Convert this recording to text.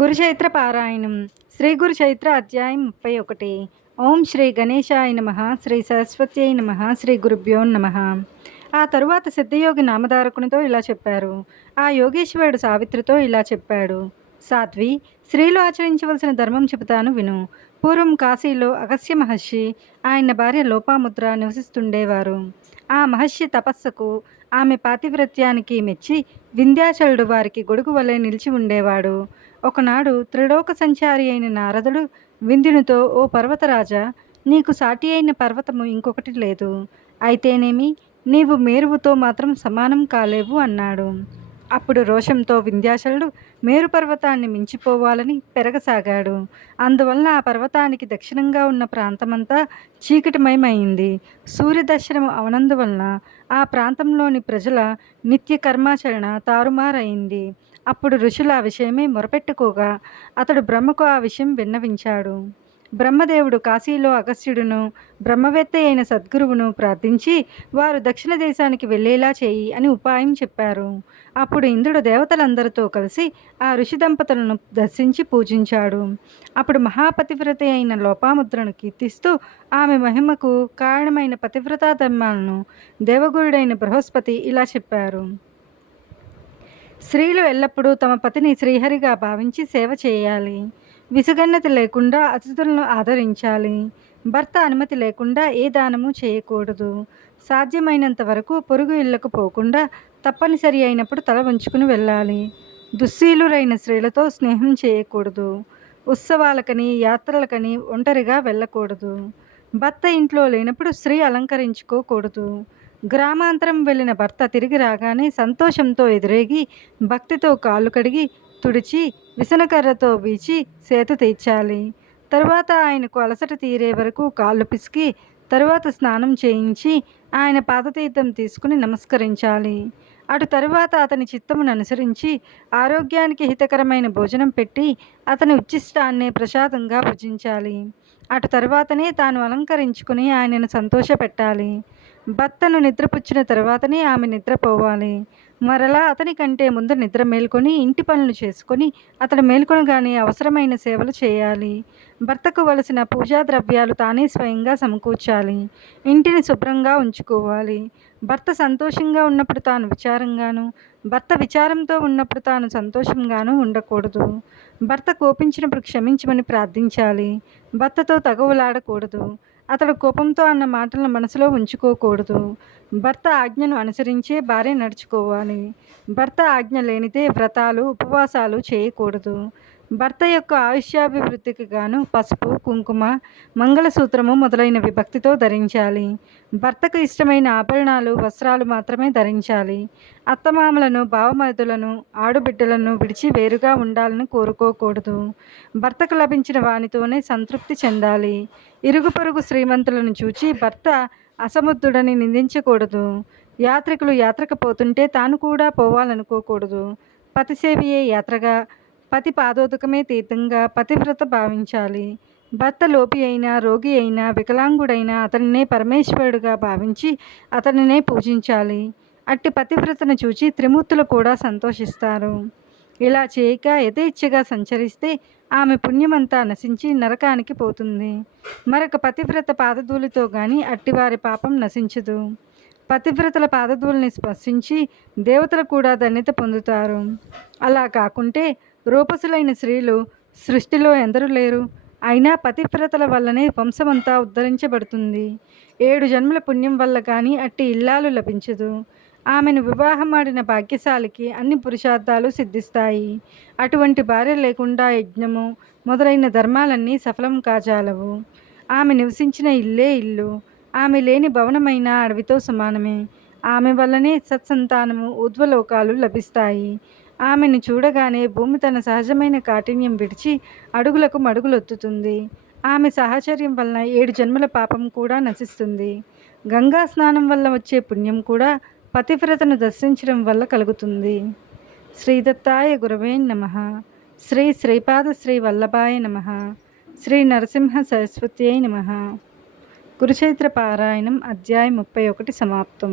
గురుచైత్ర పారాయణం. శ్రీ గురుచైత్ర అధ్యాయం 31. ఓం శ్రీ గణేశాయ నమః. శ్రీ సరస్వత్యై నమః. శ్రీ గురుభ్యో నమః. ఆ తరువాత సిద్ధయోగి నామధారకునితో ఇలా చెప్పారు. ఆ యోగేశ్వరుడు సావిత్రితో ఇలా చెప్పాడు. సాధ్వి, స్త్రీలు ఆచరించవలసిన ధర్మం చెబుతాను విను. పూర్వం కాశీలో అగస్త్య మహర్షి, ఆయన భార్య లోపాముద్ర నివసిస్తుండేవారు. ఆ మహర్షి తపస్సుకు, ఆమె పాతివ్రత్యానికి మెచ్చి వింధ్యాచలుడు వారికి గొడుగు వలె నిలిచి ఉండేవాడు. ఒకనాడు త్రిలోక సంచారి అయిన నారదుడు వింధ్యునితో, ఓ పర్వతరాజా, నీకు సాటి అయిన పర్వతము ఇంకొకటి లేదు. అయితేనేమి, నీవు మేరువుతో మాత్రం సమానం కాలేవు అన్నాడు. అప్పుడు రోషంతో వింధ్యాచలుడు మేరు పర్వతాన్ని మించిపోవాలని పెరగసాగాడు. అందువల్ల ఆ పర్వతానికి దక్షిణంగా ఉన్న ప్రాంతమంతా చీకటిమయమైంది. సూర్యదర్శనం అవనందువలన ఆ ప్రాంతంలోని ప్రజల నిత్య కర్మాచరణ తారుమారైంది. అప్పుడు ఋషులు ఆ విషయమే మొరపెట్టుకోగా అతడు బ్రహ్మకు ఆ విషయం విన్నవించాడు. బ్రహ్మదేవుడు కాశీలో అగస్త్యుడును, బ్రహ్మవేత్త అయిన సద్గురువును ప్రార్థించి వారు దక్షిణ దేశానికి వెళ్ళేలా చేయి అని ఉపాయం చెప్పారు. అప్పుడు ఇంద్రుడు దేవతలందరితో కలిసి ఆ ఋషి దంపతులను దర్శించి పూజించాడు. అప్పుడు మహాపతివ్రత అయిన లోపాముద్రను కీర్తిస్తూ ఆమె మహిమకు కారణమైన పతివ్రతా ధర్మాలను దేవగురుడైన బృహస్పతి ఇలా చెప్పారు. స్త్రీలు ఎల్లప్పుడూ తమ పతిని శ్రీహరిగా భావించి సేవ చేయాలి. విసుగన్నతి లేకుండా అతిథులను ఆదరించాలి. భర్త అనుమతి లేకుండా ఏ దానము చేయకూడదు. సాధ్యమైనంత వరకు పొరుగు ఇళ్లకు పోకుండా తప్పనిసరి అయినప్పుడు తల వంచుకుని వెళ్ళాలి. దుశ్శీలురైన స్త్రీలతో స్నేహం చేయకూడదు. ఉత్సవాలకని, యాత్రలకని ఒంటరిగా వెళ్ళకూడదు. భర్త ఇంట్లో లేనప్పుడు స్త్రీ అలంకరించుకోకూడదు. గ్రామాంతరం వెళ్ళిన భర్త తిరిగి రాగానే సంతోషంతో ఎదురేగి భక్తితో కాళ్ళు కడిగి తుడిచి విసనకర్రతో వీచి సేత తీర్చాలి. తరువాత ఆయనకు అలసట తీరే వరకు కాళ్ళు పిసికి తరువాత స్నానం చేయించి ఆయన పాదతీర్థం తీసుకుని నమస్కరించాలి. అటు తరువాత అతని చిత్తమును అనుసరించి ఆరోగ్యానికి హితకరమైన భోజనం పెట్టి అతని ఉచ్చిష్టాన్నే ప్రసాదంగా భుజించాలి. అటు తరువాతనే తాను అలంకరించుకుని ఆయనను సంతోషపెట్టాలి. భర్తను నిద్రపుచ్చిన తర్వాతనే ఆమె నిద్రపోవాలి. మరలా అతని కంటే ముందు నిద్ర మేల్కొని ఇంటి పనులు చేసుకొని అతడు మేల్కొనగానే అవసరమైన సేవలు చేయాలి. భర్తకు వలసిన పూజా ద్రవ్యాలు తానే స్వయంగా సమకూర్చాలి. ఇంటిని శుభ్రంగా ఉంచుకోవాలి. భర్త సంతోషంగా ఉన్నప్పుడు తాను విచారంగాను, భర్త విచారంతో ఉన్నప్పుడు తాను సంతోషంగాను ఉండకూడదు. భర్త కోపించినప్పుడు క్షమించమని ప్రార్థించాలి. భర్తతో తగవులాడకూడదు. అతడు కోపంతో అన్న మాటలను మనసులో ఉంచుకోకూడదు. భర్త ఆజ్ఞను అనుసరించే భార్య నడుచుకోవాలి. భర్త ఆజ్ఞ లేనిదే వ్రతాలు, ఉపవాసాలు చేయకూడదు. భర్త యొక్క ఆయుష్యాభివృద్ధికి గాను పసుపు, కుంకుమ, మంగళసూత్రము మొదలైనవి భక్తితో ధరించాలి. భర్తకు ఇష్టమైన ఆభరణాలు, వస్త్రాలు మాత్రమే ధరించాలి. అత్తమామలను, బావమరుదులను, ఆడుబిడ్డలను విడిచి వేరుగా ఉండాలని కోరుకోకూడదు. భర్తకు లభించిన వానితోనే సంతృప్తి చెందాలి. ఇరుగు పొరుగు శ్రీమంతులను చూచి భర్త అసమర్థుడని నిందించకూడదు. యాత్రికులు యాత్రకు పోతుంటే తాను కూడా పోవాలనుకోకూడదు. పతిసేవియే యాత్రగా, పతి పాదోదకమే తీర్థంగా పతివ్రత భావించాలి. భర్త లోపి అయినా, రోగి అయినా, వికలాంగుడైనా అతనినే పరమేశ్వరుడుగా భావించి అతనినే పూజించాలి. అట్టి పతివ్రతను చూచి త్రిమూర్తులు కూడా సంతోషిస్తారు. ఇలా చేయక యథేచ్ఛగా సంచరిస్తే ఆమె పుణ్యమంతా నశించి నరకానికి పోతుంది. మరొక పతివ్రత పాదధూళితో గాని అట్టివారి పాపం నశించదు. పతివ్రతల పాదధూళిని స్పర్శించి దేవతలు కూడా ధన్యత పొందుతారు. అలా కాకుంటే రూపసులైన స్త్రీలు సృష్టిలో ఎందరూ లేరు. అయినా పతివ్రతల వల్లనే వంశమంతా ఉద్ధరించబడుతుంది. 7 జన్మల పుణ్యం వల్ల కానీ అట్టి ఇల్లాలు లభించదు. ఆమెను వివాహమాడిన భాగ్యశాలికి అన్ని పురుషార్థాలు సిద్ధిస్తాయి. అటువంటి భార్య లేకుండా యజ్ఞము మొదలైన ధర్మాలన్నీ సఫలం కాజాలవు. ఆమె నివసించిన ఇల్లే ఇల్లు. ఆమె లేని భవనమైన అడవితో సమానమే. ఆమె వల్లనే సత్సంతానము, ఊర్ధ్వలోకాలు లభిస్తాయి. ఆమెను చూడగానే భూమి తన సహజమైన కాఠిన్యం విడిచి అడుగులకు మడుగులొత్తుతుంది. ఆమె సాహచర్యం వలన 7 జన్మల పాపం కూడా నశిస్తుంది. గంగా స్నానం వల్ల వచ్చే పుణ్యం కూడా పతివ్రతను దర్శించడం వల్ల కలుగుతుంది. శ్రీదత్తాయ గురవే నమః. శ్రీ శ్రీపాద శ్రీ వల్లభాయ నమః. శ్రీ నరసింహ సరస్వత్యై నమః. గురుచైత్ర పారాయణం అధ్యాయం 31 సమాప్తం.